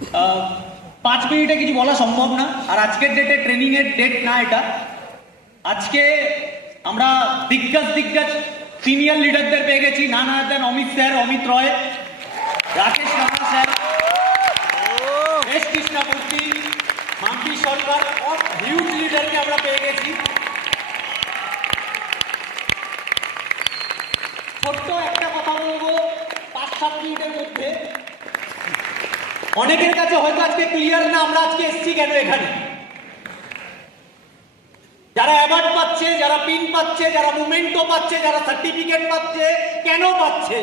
5 মিনিটে কিছু বলা সম্ভব না। আর আজকের ডেটে ট্রেনিং এর ডেট না এটা। আজকে আমরা দিগ্গজ সিনিয়র লিডারদের পেয়ে গেছি। নানা দেন অমিত স্যার, অমিত রয়, রাকেশ রানা স্যার, এস কৃষ্ণমূর্তি, মাম্পি সরকার, হিউজ লিডারকে আমরা পেয়ে গেছি। ছোট্ট একটা কথা বলবো 5-7 মিনিটের মধ্যে। অনেকের কাছে হয়তো আজকে ক্লিয়ার না আমরা আজকে এসছি কেন এখানে। যারা অ্যাওয়ার্ড পাচ্ছে, যারা পিন পাচ্ছে, যারা মুমেন্টো পাচ্ছে, যারা সার্টিফিকেট পাচ্ছে, কেন পাচ্ছে,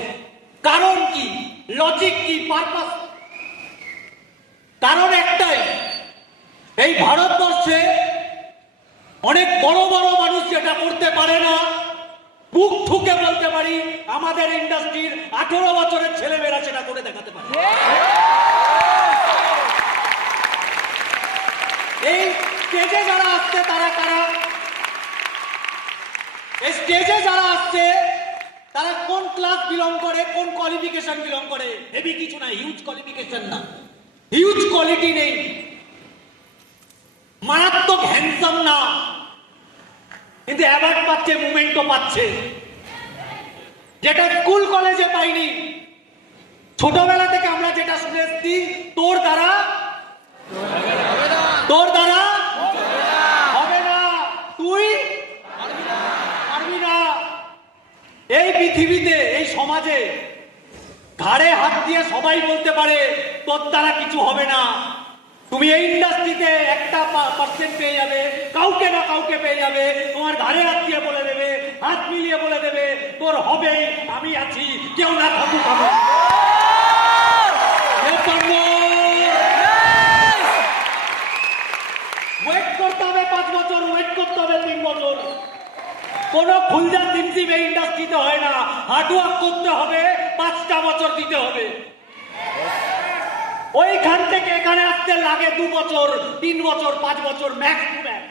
কারণ কি, লজিক কি, পারপাস? কারণ একটাই, এই ভারতবর্ষে অনেক বড় বড় মানুষ যেটা করতে পারে না, বুক ঠুকে বলতে পারি আমাদের ইন্ডাস্ট্রির 18 বছরের ছেলেমেয়েরা সেটা করে দেখাতে পারে। এই স্টেজে যারা আসছে তারা কারা? এই স্টেজে যারা আসছে তারা কোন ক্লাস বিলং করে, কোন কোয়ালিফিকেশন বিলং করে? হেভি কিছু না, হিউজ কোয়ালিফিকেশন না, হিউজ কোয়ালিটি নেই, মারাত্মক হ্যান্ডসাম না, কিন্তু অ্যাওয়ার্ড পাচ্ছে, মুমেন্টও পাচ্ছে, যেটা স্কুল কলেজে পাইনি। ছোটবেলা থেকে আমরা যেটা শুনে এসছি, তোর দ্বারা হবে না, তুই পারবি না। এই পৃথিবীতে, এই সমাজে ঘাড়ে হাত দিয়ে সবাই বলতে পারে তোর দ্বারা কিছু হবে না। তুমি এই ইন্ডাস্ট্রিতে 1% পেয়ে যাবে, কাউকে না কাউকে পেয়ে যাবে, তোমার ঘাড়ে হাত দিয়ে বলে দেবে, হাত মিলিয়ে বলে দেবে তোর হবেই, আমি আছি, কেউ না থাকুক আমি। ওয়েট করতে হবে 5 বছর, ওয়েট করতে হবে 3 বছর। কোন ফুলজা তিনটিম এই ইন্ডাস্ট্রিতে হয় না। হার্ডওয়ার্ক করতে হবে, 5টা বছর দিতে হবে। ওইখান থেকে এখানে আসতে লাগে 2 বছর, 3 বছর, 5 বছর ম্যাক্স টু ম্যাক্স।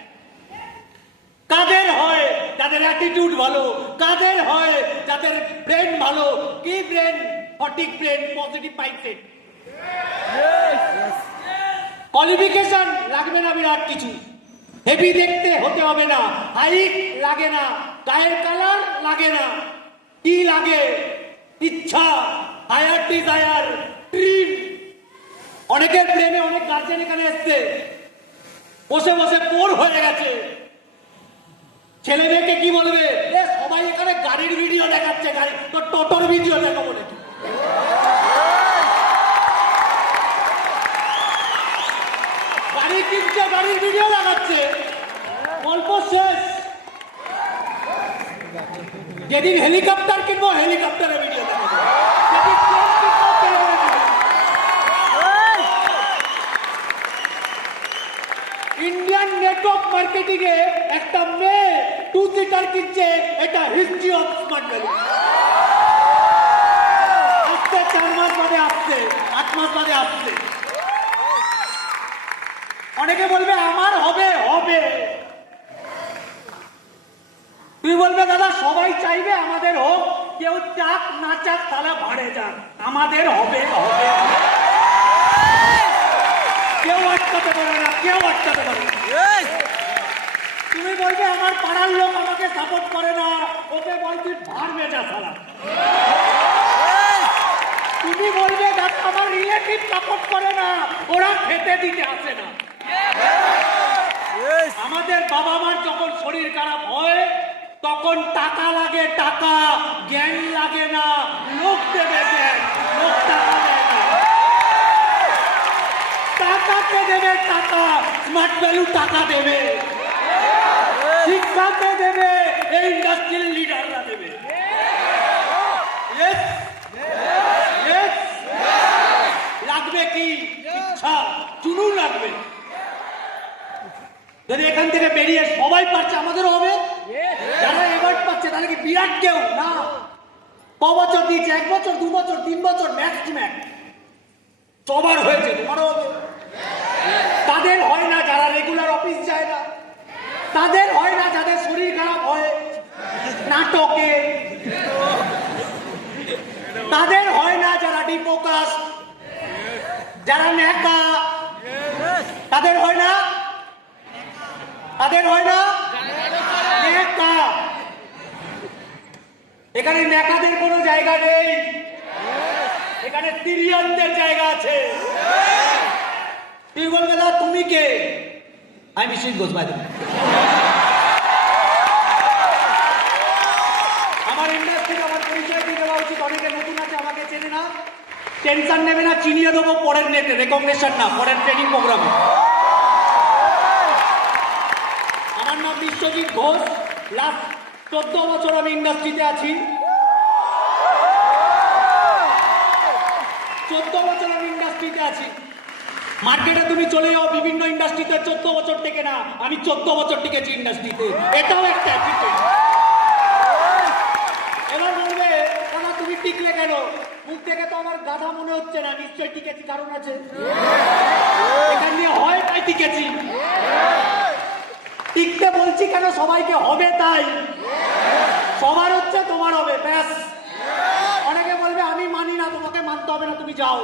কাদের হয়? যাদের অ্যাটিটিউড ভালো, কাদের হয়? যাদের ব্রেন ভালো। কি ব্রেন? সঠিক ব্রেন, পজিটিভ মাইন্ডসেট। কোয়ালিফিকেশন লাগবে না বিরাট কিছু, হেভি দেখতে হতে হবে না, হাইট লাগে না, গায়ের কালার লাগে না, কি লাগে? ইচ্ছা, হায়ার ডিজায়ার, ড্রিম। অনেকের ব্রেনে, অনেক গার্জেন এখানে এসছে, বসে বসে বোর হয়ে গেছে। ছেলে মেয়েকে কি বলবে? সবাই এখানে গাড়ির ভিডিও দেখাচ্ছে, গাড়ি তো টোটোর ভিডিও দেখাবো নাকি? গাড়ি কিনছে, গাড়ির ভিডিও দেখাচ্ছে, গল্প শেষ। যেদিন হেলিকপ্টার কিনবো, হেলিকপ্টারের ভিডিও দেখাবো। ইন্ডিয়ান নেটওয়ার্ক মার্কেটিং এ একটা মেয়ে 2 সিটার কিনছে, এটা হিস্ট্রি অফ স্মার্ট ভ্যালু। আসতে 4 মাস বাদে আসছে, 8 মাস বাদে আসছে। অনেকে বলবে আমার হবে, হবে। তুই বলবে দাদা সবাই চাইবে আমাদের হোক, কেউ চাক না চাক তাহলে ভাড়ে যাক, আমাদের হবে, হবে। কেউ আটকাতে পারে না, কেউ আটকাতে পারে না। তুমি বলবে আমার পাড়ার লোক আমাকে সাপোর্ট করে না, ওকে বল তুই ভাড় মেজা সালা। তুমি বলবে দাদা আমার রিলেটিভ সাপোর্ট করে না, ওরা খেতে দিতে আসে না। আমাদের বাবা মার যখন শরীর খারাপ হয় তখন টাকা লাগে, টাকা, জ্ঞান লাগে না। লোক দেবে জ্ঞান, লোক টাকা দেয় না। টাকাকে দেবে টাকা, স্মার্ট ভ্যালু টাকা দেবে, শিক্ষাকে দেবে, এই ইন্ডাস্ট্রিয়াল লিডাররা দেবে। লাগবে কি? ইচ্ছা, জুনুন লাগবে। যদি এখান থেকে বেরিয়ে সবাই পারছে, আমাদেরও হবে। যারা অ্যাওয়ার্ড পাচ্ছে তাহলে কি বিরাট কেউ না? ক বছর দিয়েছে? 1 বছর, 2 বছর, 3 বছর, ম্যাক্স টু ম্যাক্স। সবার হয়েছে, তোমারও হবে। তাদের হয় না যারা রেগুলার অফিস যায় না, তাদের হয় না যাদের শরীর খারাপ হয় নাটকে, তাদের হয় না যারা ডিফোকাস, যারা নেতা তাদের হয় না, তাদের হয় না নেতা। এখানে নেতাদের কোনো জায়গা নেই, এখানে সিরিয়ালদের জায়গা আছে। তুই বলবে দা তুমি কে? আমি বিশ্বজিৎ ঘোষ ভাই। আমার ইন্ডাস্ট্রিতে আমার পরিচয় দিয়ে দেওয়া উচিত। অনেকে নতুন আছে, আমাকে চেনে না, টেনশন নেবে না, চিনিয়ে দেবো পরের নেটে, রেকগনিশন না, পরের ট্রেনিং প্রোগ্রামে। আমার নাম বিশ্বজিৎ ঘোষ। লাস্ট 14 বছর আমি ইন্ডাস্ট্রিতে আছি। 14 বছর আমি ইন্ডাস্ট্রিতে আছি। মার্কেটে তুমি চলে যাও বিভিন্ন ইন্ডাস্ট্রিতে 14 বছর থেকে না, আমি 14 বছর টিকেছি ইন্ডাস্ট্রিতে। এটাও একটা অ্যাচিভমেন্ট। এবার বলবে দাদা তুমি টিকলে কেন? মুখ থেকে তো আমার গাধা মনে হচ্ছে না, নিশ্চয়ই টিকেছি, কারণ আছে। এখান দিয়ে হয় তাই টিকেছি। টিকতে বলছি কেন? সবাইকে হবে তাই। সবার হচ্ছে, তোমার হবে, ব্যাস। অনেকে বলবে আমি মানি না, তোমাকে মানতে হবে না, তুমি যাও।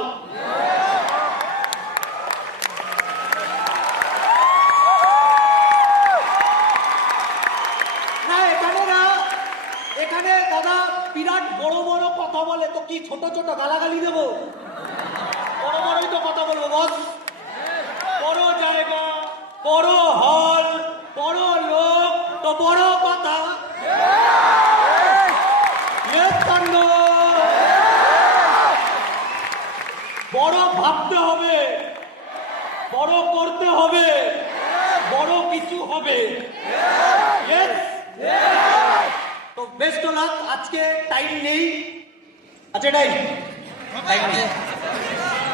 না এখানে না, এখানে দাদা বিরাট বড় বড় কথা বলে, তো কি ছোট ছোট গালাগালি দেবো? বড় বড়ই তো কথা বলবো বস। বড় জায়গা, বড় হল, বড় লোক, তো বড় কথা। বড় ভাবতে হবে, বড় করতে হবে, বড় কিছু হবে। তো বেস্ট লাক। আজকে টাইম নেই, আচ্ছা টাইম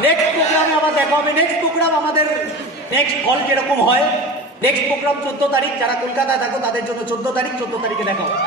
নেক্সট প্রোগ্রামে আবার দেখা হবে। নেক্সট প্রোগ্রাম আমাদের নেক্সট হল কিরকম হয়, নেক্সট প্রোগ্রাম 14 তারিখ। যারা কলকাতায় থাকো তাদের জন্য 14 তারিখ, 14 তারিখে দেখা হবে।